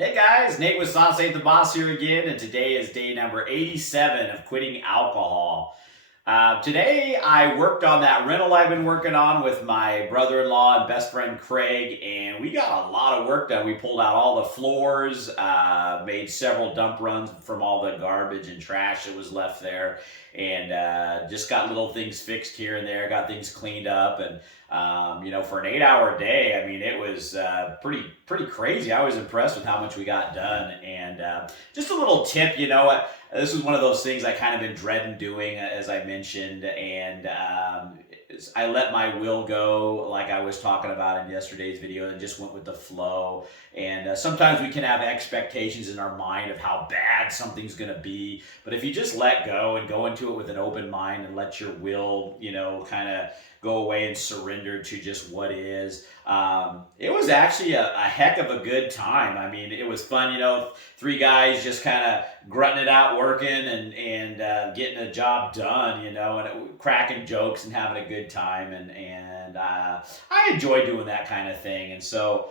Hey guys, Nate with Sauce Ain't the Boss here again, and today is day number 87 of quitting alcohol. Today I worked on that rental I've been working on with my brother-in-law and best friend Craig, and we got a lot of work done. We pulled out all the floors, made several dump runs from all the garbage and trash that was left there, and just got little things fixed here and there, got things cleaned up, and for an 8 hour day, I mean, it was pretty crazy. I was impressed with how much we got done. And just a little tip, this was one of those things I kind of been dreading doing, as I mentioned, and I let my will go, like I was talking about in yesterday's video, and just went with the flow. And sometimes we can have expectations in our mind of how bad something's going to be, but if you just let go and go into it with an open mind and let your will, kind of go away and surrender to just what is. It was actually a heck of a good time. I mean, it was fun, three guys just kind of grunting it out, working and getting a job done, and cracking jokes and having a good time. And I enjoy doing that kind of thing. And so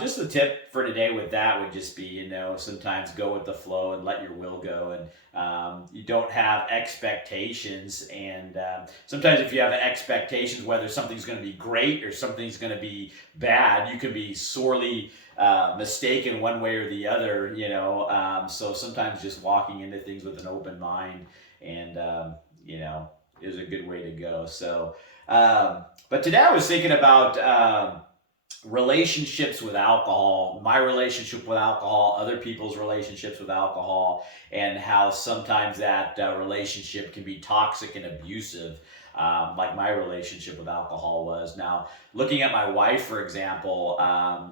just the tip for today with that would just be, sometimes go with the flow and let your will go. And you don't have expectations. And sometimes if you have expectations, whether something's going to be great or something's going to be bad, you can be sorely mistaken one way or the other, so sometimes just walking into things with an open mind and, is a good way to go. So, but today I was thinking about relationships with alcohol, my relationship with alcohol, other people's relationships with alcohol, and how sometimes that relationship can be toxic and abusive, like my relationship with alcohol was. Now, looking at my wife, for example,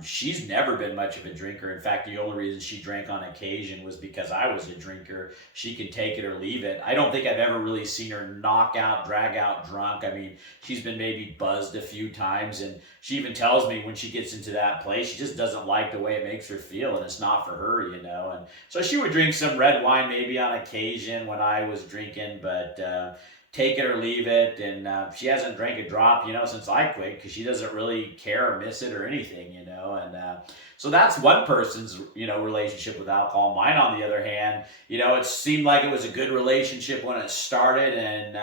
she's never been much of a drinker. In fact, the only reason she drank on occasion was because I was a drinker. She can take it or leave it. I don't think I've ever really seen her knock out, drag out drunk. I mean, she's been maybe buzzed a few times, and she even tells me when she gets into that place, she just doesn't like the way it makes her feel, and it's not for her, And so she would drink some red wine maybe on occasion when I was drinking, but take it or leave it. And she hasn't drank a drop, since I quit, because she doesn't really care or miss it or anything, And so that's one person's, relationship with alcohol. Mine, on the other hand, it seemed like it was a good relationship when it started, and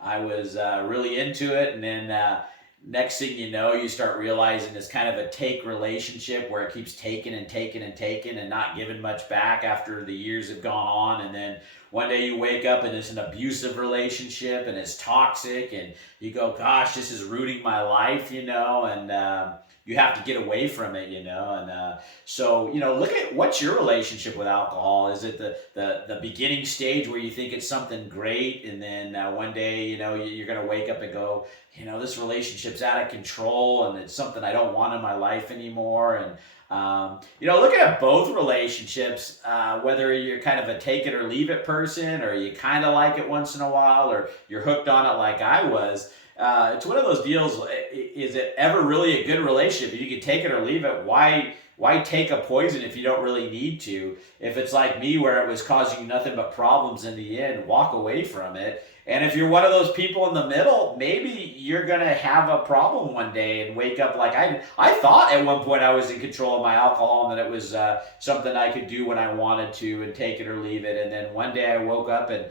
I was really into it. And then next thing you know, you start realizing it's kind of a take relationship where it keeps taking and taking and taking and not giving much back after the years have gone on. And then one day you wake up and it's an abusive relationship and it's toxic, and you go, gosh, this is ruining my life, and you have to get away from it, and so, look at what's your relationship with alcohol. Is it the beginning stage where you think it's something great, and then one day, you're going to wake up and go, this relationship's out of control and it's something I don't want in my life anymore. And looking at both relationships, whether you're kind of a take it or leave it person, or you kind of like it once in a while, or you're hooked on it like I was, it's one of those deals. Is it ever really a good relationship? If you can take it or leave it, why take a poison if you don't really need to? If it's like me, where it was causing you nothing but problems in the end, walk away from it. And if you're one of those people in the middle, maybe you're going to have a problem one day and wake up like I thought at one point I was in control of my alcohol, and that it was something I could do when I wanted to and take it or leave it. And then one day I woke up and,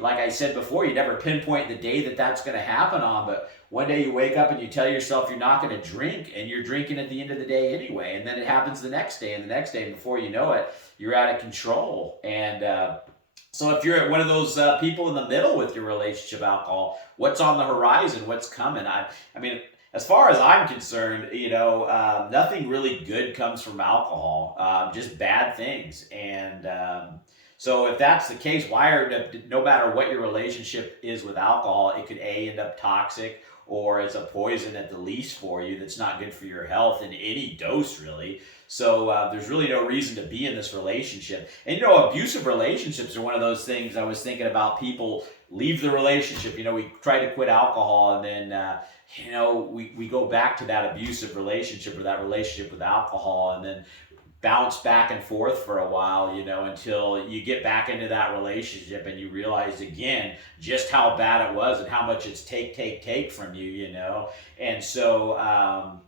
like I said before, you never pinpoint the day that that's going to happen on, but one day you wake up and you tell yourself you're not going to drink, and you're drinking at the end of the day anyway. And then it happens the next day and the next day, and before you know it, you're out of control. And so if you're one of those people in the middle with your relationship with alcohol, what's on the horizon? What's coming? I mean, as far as I'm concerned, nothing really good comes from alcohol, just bad things. And so if that's the case, no matter what your relationship is with alcohol, it could end up toxic, or it's a poison at the least for you that's not good for your health in any dose, really. So there's really no reason to be in this relationship. And abusive relationships are one of those things. I was thinking about people leave the relationship. We try to quit alcohol, and then we go back to that abusive relationship or that relationship with alcohol, and then bounce back and forth for a while, until you get back into that relationship and you realize again just how bad it was and how much it's take from you. And so,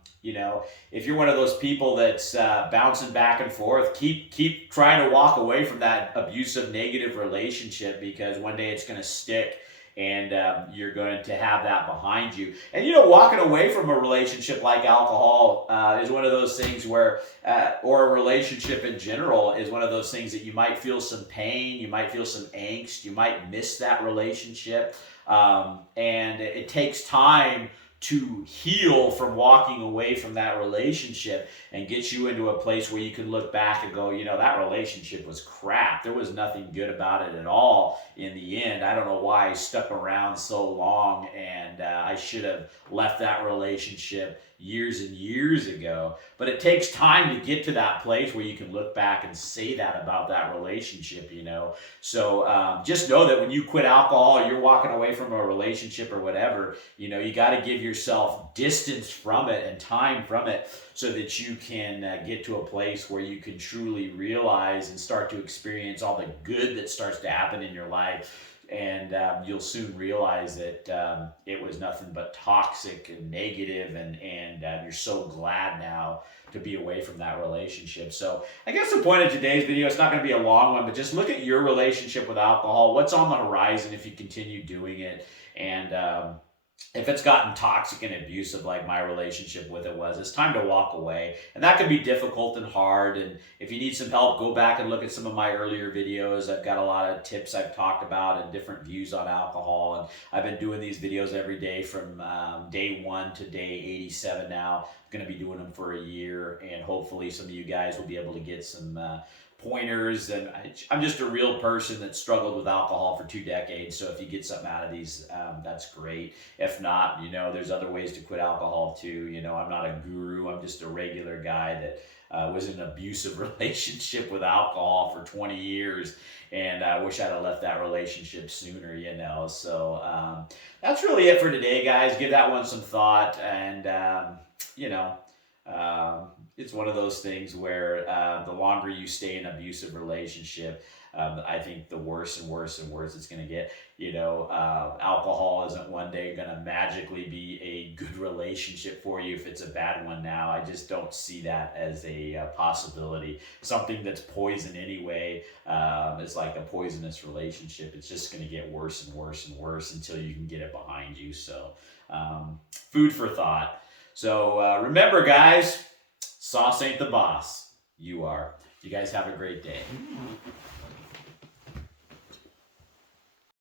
if you're one of those people that's bouncing back and forth, keep trying to walk away from that abusive, negative relationship, because one day it's going to stick, and you're going to have that behind you. And walking away from a relationship like alcohol is one of those things where, or a relationship in general, is one of those things that you might feel some pain, you might feel some angst, you might miss that relationship, and it takes time to heal from walking away from that relationship and get you into a place where you can look back and go, that relationship was crap. There was nothing good about it at all in the end. I don't know why I stuck around so long, and I should have left that relationship years and years ago. But it takes time to get to that place where you can look back and say that about that relationship. So just know that when you quit alcohol, you're walking away from a relationship or whatever, you got to give yourself distance from it and time from it, so that you can get to a place where you can truly realize and start to experience all the good that starts to happen in your life. And you'll soon realize that it was nothing but toxic and negative, and you're so glad now to be away from that relationship. So I guess the point of today's video, it's not going to be a long one, but just look at your relationship with alcohol. What's on the horizon if you continue doing it? And if it's gotten toxic and abusive like my relationship with it was, it's time to walk away. And that can be difficult and hard. And if you need some help, go back and look at some of my earlier videos. I've got a lot of tips I've talked about and different views on alcohol. And I've been doing these videos every day from day 1 to day 87 now. I'm going to be doing them for a year. And hopefully some of you guys will be able to get some pointers. And I'm just a real person that struggled with alcohol for 2 decades. So if you get something out of these, that's great. If not, there's other ways to quit alcohol too. I'm not a guru. I'm just a regular guy that was in an abusive relationship with alcohol for 20 years. And I wish I'd have left that relationship sooner, So that's really it for today, guys. Give that one some thought. And, it's one of those things where the longer you stay in an abusive relationship, I think the worse and worse and worse it's going to get. Alcohol isn't one day going to magically be a good relationship for you if it's a bad one now. I just don't see that as a possibility. Something that's poison anyway is like a poisonous relationship. It's just going to get worse and worse and worse until you can get it behind you. So food for thought. So remember, guys, sauce ain't the boss. You are. You guys have a great day.